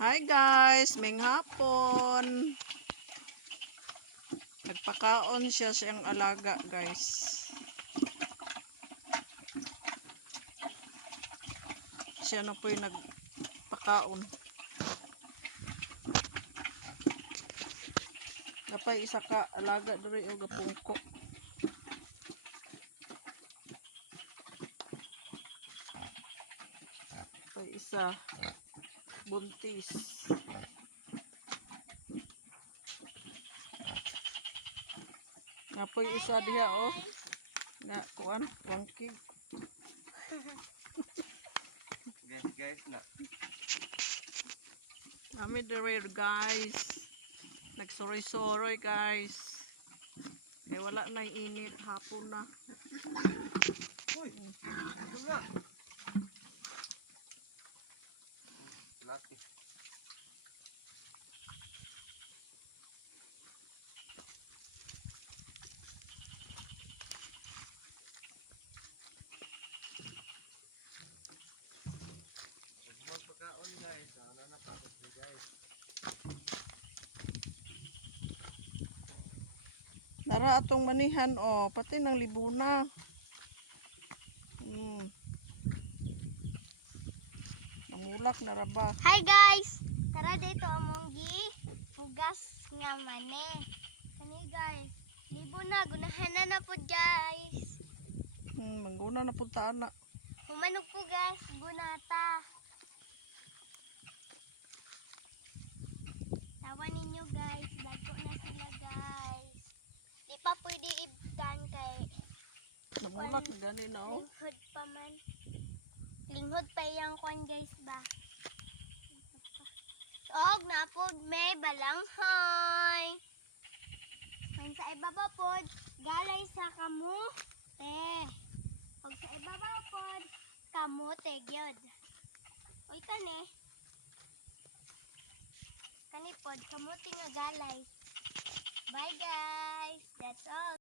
Hi guys, ming hapon. Nagpakaon siya siyang alaga guys. Siya na po yung nagpakaon. Napay isa ka alaga diri o gapungko. Napay isa buntis. Napoy isa diha oh. Na kuan, wangkig. guys na. Kami dere guys. Nagsuroy-suroy guys. Eh wala na init hapon na. Uy, ito nga. Laki. Magpakaon guys, ano na tapos guys. Nara atong manihan oh, pati ng libuna. Namulak na raba. Hi guys! Tara dito among hugas nga mane. Kani guys, libo na gunahan na po guys. Mangguna na punta na. Humanog po guys, gunata. Tawa ninyo guys, bago na sila guys. Di pa pwede ibtan kay Namulak na gani na oh. linghod pa man. Linghod pa iyang kwan guys ba. Og na po may balanghoy. Ang sa ibaba po, galay sa kamote. Og sa ibaba po, kamote gyud. Oy kani. Kani po, kamote nga galay. Bye guys. That's all.